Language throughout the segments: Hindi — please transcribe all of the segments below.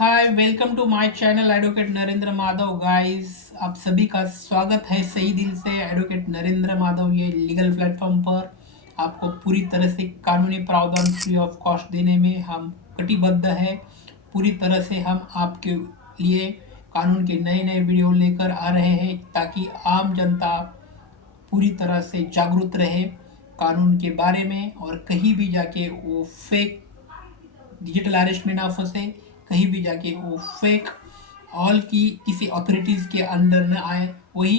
Hi welcome to my channel advocate Narendra Madhav guys. आप सभी का स्वागत है सही दिल से। एडवोकेट नरेंद्र माधव ये लीगल प्लेटफॉर्म पर आपको पूरी तरह से कानूनी प्रावधान फ्री ऑफ कॉस्ट देने में हम कटिबद्ध है। पूरी तरह से हम आपके लिए कानून के नए नए वीडियो लेकर आ रहे हैं ताकि आम जनता पूरी तरह से जागरूक रहे कानून के बारे में और कहीं भी जाके वो फेक डिजिटल अरेस्ट में ना फंसे, कहीं भी जाके वो फेक ऑल की किसी अथॉरिटीज़ के अंडर न आए। वही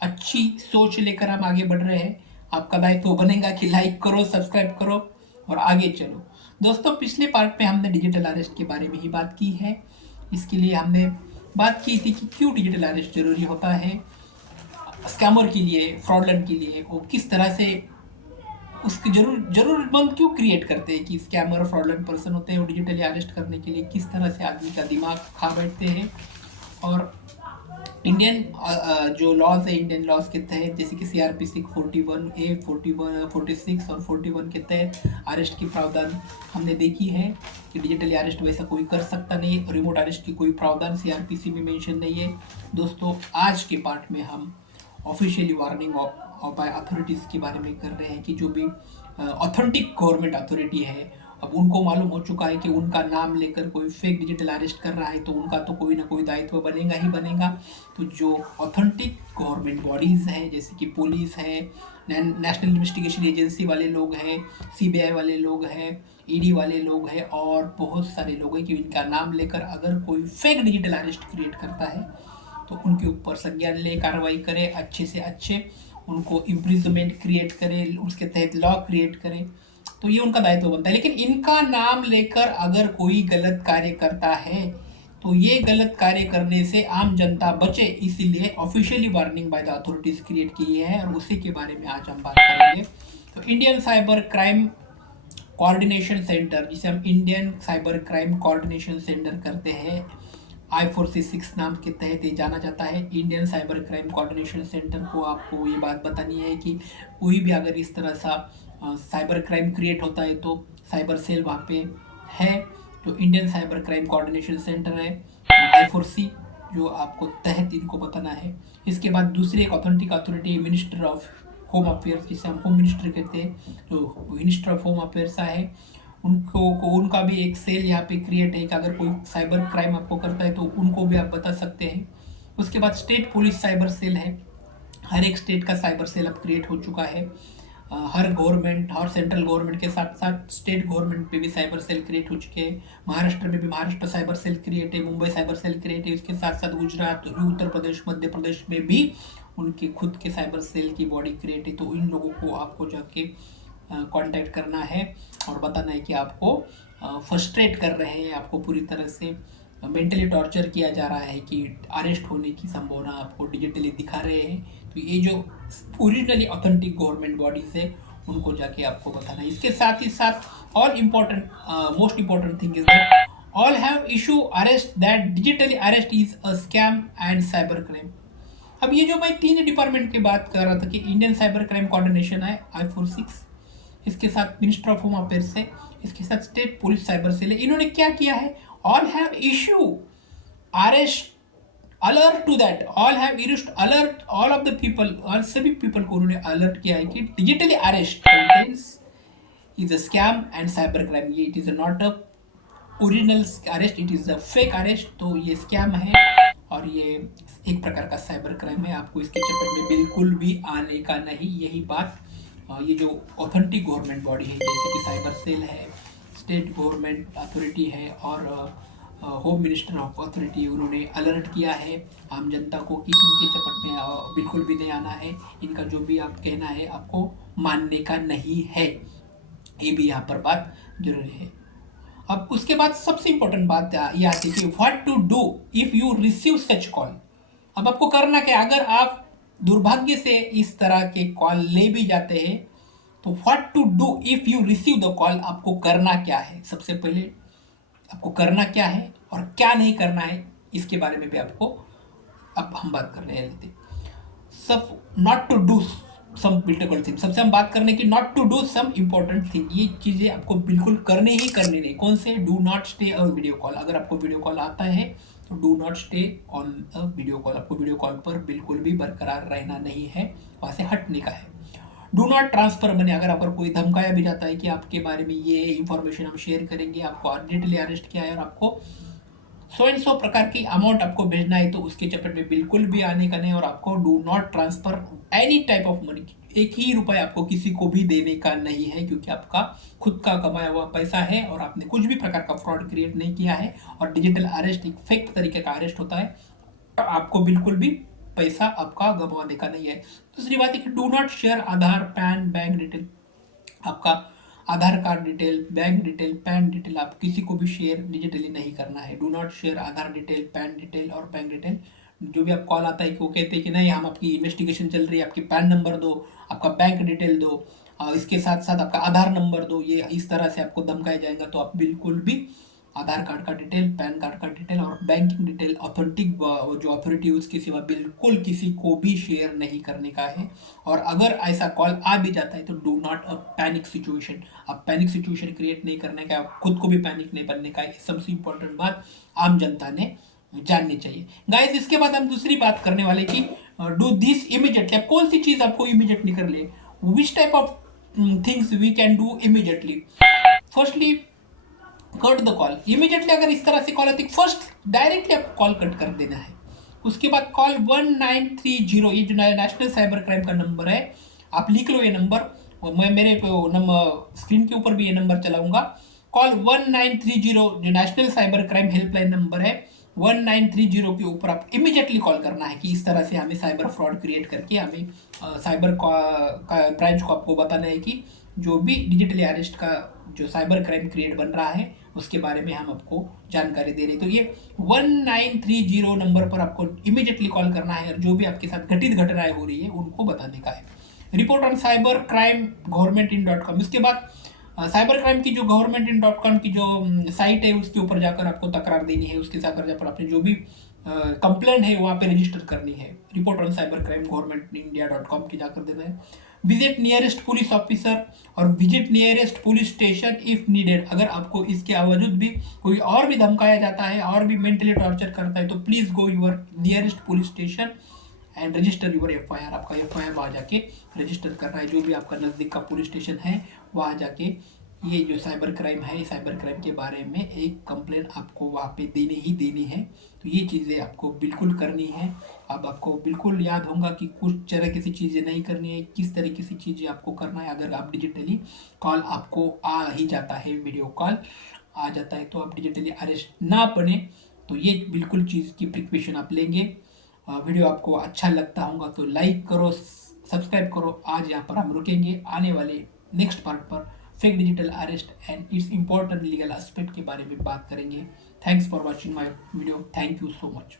अच्छी सोच लेकर हम आगे बढ़ रहे हैं। आपका दायित्व तो बनेगा कि लाइक करो, सब्सक्राइब करो और आगे चलो। दोस्तों, पिछले पार्ट में हमने डिजिटल अरेस्ट के बारे में ही बात की है। इसके लिए हमने बात की थी कि क्यों डिजिटल अरेस्ट जरूरी होता है स्कैमर के लिए, फ्रॉडलैंड के लिए। वो किस तरह से उसकी जरूरतमंद क्यों क्रिएट करते हैं कि स्कैमर फ्रॉडलेंट पर्सन होते हैं वो डिजिटली अरेस्ट करने के लिए किस तरह से आदमी का दिमाग खा बैठते हैं। और इंडियन जो लॉज है, इंडियन लॉज के तहत जैसे कि CRPC 41A 41 46 और 41 के तहत अरेस्ट की प्रावधान हमने देखी है कि डिजिटली अरेस्ट वैसा कोई कर सकता नहीं। रिमोट अरेस्ट की कोई प्रावधान CRPC में मेंशन नहीं है। दोस्तों, आज के पार्ट में हम ऑफिशियली वार्निंग बाय अथॉरिटीज़ के बारे में कर रहे हैं कि जो भी ऑथेंटिक गवर्नमेंट अथॉरिटी है, अब उनको मालूम हो चुका है कि उनका नाम लेकर कोई फेक डिजिटल अरेस्ट कर रहा है तो उनका तो कोई ना कोई दायित्व बनेगा ही बनेगा। तो जो ऑथेंटिक गवर्नमेंट बॉडीज़ हैं जैसे कि पुलिस है, नेशनल इन्वेस्टिगेशन एजेंसी वाले लोग हैं, CBI वाले लोग हैं, ED वाले लोग हैं और बहुत सारे लोग हैं कि इनका नाम लेकर अगर कोई फेक डिजिटल अरेस्ट क्रिएट करता है तो उनके ऊपर संज्ञान ले, कार्रवाई करे, अच्छे से अच्छे उनको इम्प्रिजमेंट क्रिएट करे, उसके तहत लॉ क्रिएट करे। तो ये उनका दायित्व बनता है। लेकिन इनका नाम लेकर अगर कोई गलत कार्य करता है तो ये गलत कार्य करने से आम जनता बचे, इसीलिए officially warning by the authorities create की है और उसी के बारे में आज हम बात करेंगे। तो Indian cyber crime coordination centre, जिसे हम Indian cyber crime coordination centre करते हैं, I4C6 नाम के तहत ये जाना जाता है। Indian cyber crime coordination centre को आपको ये बात बतानी है कि कोई भी अगर इस तरह सा साइबर क्राइम क्रिएट होता है तो साइबर सेल वहाँ पे है। तो Indian cyber crime coordination centre है I4C, जो आपको तहत इनको बताना है। इसके बाद दूसरी एक authentic authority minister of home affairs, जिसे हम होम मिनिस्टर कहते हैं, तो मिनिस्टर ऑफ होम अफेयर्स है। उनका भी एक सेल यहाँ पे क्रिएट है कि अगर कोई साइबर क्राइम आपको करता है तो उनको भी आप बता सकते हैं। उसके बाद स्टेट पुलिस साइबर सेल है। हर एक स्टेट का साइबर सेल अब क्रिएट हो चुका है। हर गवर्नमेंट, हर सेंट्रल गवर्नमेंट के साथ साथ स्टेट गवर्नमेंट पे भी साइबर सेल क्रिएट हो चुके हैं। महाराष्ट्र में भी महाराष्ट्र साइबर सेल क्रिएट है, मुंबई साइबर सेल क्रिएट है। उसके साथ साथ गुजरात, उत्तर प्रदेश, मध्य प्रदेश में भी उनके खुद के साइबर सेल की बॉडी क्रिएट है। तो इन लोगों को आपको जाके कांटेक्ट करना है और बताना है कि आपको फ्रस्ट्रेट कर रहे हैं, आपको पूरी तरह से मेंटली टॉर्चर किया जा रहा है कि अरेस्ट होने की संभावना आपको डिजिटली दिखा रहे हैं। तो ये जो ओरिजिनली ऑथेंटिक गवर्नमेंट बॉडीज है उनको जाके आपको बताना है। इसके साथ ही साथ all important, most important thing is that all have issue arrest that digitally arrest is a scam and cyber crime. अब ये जो मैं तीन डिपार्टमेंट की बात कर रहा था कि इंडियन साइबर क्राइम कोऑर्डिनेशन है I4C6, इसके साथ मिनिस्टर ऑफ होम अफेयर्स है, इसके साथ स्टेट पुलिस साइबर सेल है, इन्होंने क्या किया है, all have issue arrest alert to that, all have issued alert, all of the people, और सभी पीपल को उन्होंने अलर्ट किया है कि digitally arrest contents is a scam and cyber crime. ये it is not a original arrest, it is a fake arrest. तो ये स्कैम है और ये एक प्रकार का साइबर क्राइम है। आपको इसके चक्कर में बिल्कुल भी आने का नहीं। यही बात ये जो ऑथेंटिक गवर्नमेंट बॉडी है जैसे कि साइबर सेल है, स्टेट गवर्नमेंट अथॉरिटी है और होम मिनिस्टर ऑफ अथॉरिटी, उन्होंने अलर्ट किया है आम जनता को कि इनके चपट में बिल्कुल भी नहीं आना है। इनका जो भी आप कहना है आपको मानने का नहीं है। ये भी यहाँ पर बात जरूरी है। अब उसके बाद सबसे इंपॉर्टेंट बात ये आती है कि what to do if you receive such call. अब आपको करना क्या, अगर आप दुर्भाग्य से इस तरह के कॉल ले भी जाते हैं तो what to do if you receive the call, आपको करना क्या है। सबसे पहले आपको करना क्या है और क्या नहीं करना है, इसके बारे में भी आपको अब हम बात कर रहे हैं। सब not to do, some critical thing, सबसे हम बात करने की not to do some important thing, ये चीज़ें आपको बिल्कुल करने ही करने नहीं। कौन से? Do not stay a video call, अगर आपको वीडियो कॉल आता है तो do not stay on a video call, आपको वीडियो कॉल पर बिल्कुल भी बरकरार रहना नहीं है, वहाँ से हटने का है। डू नॉट ट्रांसफर मनी, अगर कोई धमकाया भी जाता है कि आपके बारे में ये इंफॉर्मेशन हम शेयर करेंगे, आपको अर्जेंटली अरेस्ट किया है और आपको सो एंड सो प्रकार की अमाउंट आपको भेजना है, तो उसके चक्कर में बिल्कुल भी आने का नहीं। और आपको do not transfer any type of money, एक ही रुपए आपको किसी को भी देने का नहीं है, क्योंकि आपका खुद का कमाया हुआ पैसा है और आपने कुछ भी प्रकार का फ्रॉड क्रिएट नहीं किया है। और डिजिटल अरेस्ट एक फेक तरीके का अरेस्ट होता है, आपको बिल्कुल भी पैसा आपका गंवाने का नहीं है। दूसरी बात है कि do not share Aadhaar, PAN, bank detail, आपका Aadhaar card detail, bank detail, PAN detail आप किसी को भी शेयर डिजिटली नहीं करना है। Do not share Aadhaar detail, PAN detail और बैंक डिटेल। जो भी आप कॉल आता है कि वो कहते हैं कि नहीं हम आपकी इन्वेस्टिगेशन चल रही है, आपकी पैन नंबर दो, आपका बैंक डिटेल दो, इसके साथ साथ आपका आधार नंबर दो, ये इस तरह से आपको धमकाया जाएगा, तो आप बिल्कुल भी आधार कार्ड का डिटेल, पैन कार्ड का डिटेल और बैंकिंग डिटेल ऑथेंटिक जो अथॉरिटी है उसके सिवा बिल्कुल किसी को भी शेयर नहीं करने का है। और अगर ऐसा कॉल आ भी जाता है तो do not a panic situation, आप पैनिक सिचुएशन क्रिएट नहीं करने का, खुद को भी पैनिक नहीं बनने का। सबसे इंपॉर्टेंट बात आम जनता ने जाननी चाहिए। गाइस, इसके बाद हम दूसरी बात करने वाले कि डू दिस इमीडिएटली, अब कौन सी चीज आपको इमीडिएटली कर ले, which type of things we can do immediately. Firstly cut the call immediately, अगर इस तरह से कॉल आती है फर्स्ट डायरेक्टली आपको कॉल कट कर देना है। उसके बाद कॉल 1930, ये जो नेशनल साइबर क्राइम का नंबर है, आप लिख लो ये नंबर, और मैं मेरे नंबर स्क्रीन के ऊपर भी ये नंबर चलाऊंगा। कॉल 1930 जो national cyber crime helpline number है, 1930 के ऊपर आप इमीडिएटली कॉल करना है कि इस तरह से हमें साइबर फ्रॉड क्रिएट करके हमें साइबर ब्रांच को आपको बताना है कि जो भी डिजिटली अरेस्ट का जो साइबर क्राइम क्रिएट बन रहा है उसके बारे में हम आपको जानकारी दे रहे हैं। तो ये 1930 नंबर पर आपको इमीडिएटली कॉल करना है और जो भी आपके साथ घटित घटनाएं हो रही है उनको बताने का है। रिपोर्ट ऑन साइबर क्राइम गवर्नमेंट.in.com, इसके बाद साइबर क्राइम की जो गवर्नमेंट.in.com की जो साइट है उसके ऊपर जाकर आपको तकरार देनी है, उसके साथ जाकर आपने जो भी कंप्लेंट है वहाँ पे रजिस्टर करनी है। रिपोर्ट ऑन साइबर क्राइम गवर्नमेंट.india.com की जाकर देना है। विजिट नियरेस्ट पुलिस ऑफिसर और visit nearest police station if needed, अगर आपको इसके बावजूद भी कोई और भी धमकाया जाता है और भी मेंटली टॉर्चर करता है तो please go your nearest police station and register your FIR, आपका एफआईआर वहाँ जाके रजिस्टर करना है। जो भी आपका नज़दीक का पुलिस स्टेशन है वहाँ जाके ये जो साइबर क्राइम है, साइबर क्राइम के बारे में एक कंप्लेंट आपको वहाँ पे देनी ही देनी है। तो ये चीज़ें आपको बिल्कुल करनी है। अब आपको बिल्कुल याद होगा कि कुछ तरह किसी चीज़ें नहीं करनी है, किस तरह किसी चीज़ें आपको करना है। अगर आप डिजिटली कॉल आपको आ ही जाता है, वीडियो कॉल आ जाता है, तो आप डिजिटली अरेस्ट ना बने, तो ये बिल्कुल चीज़ की प्रिकॉशन आप लेंगे। वीडियो आपको अच्छा लगता होगा तो लाइक करो, सब्सक्राइब करो। आज यहाँ पर हम रुकेंगे, आने वाले नेक्स्ट पार्ट पर fake digital arrest and it's important legal aspect के बारे में बात करेंगे। Thanks for watching my video, thank you so much.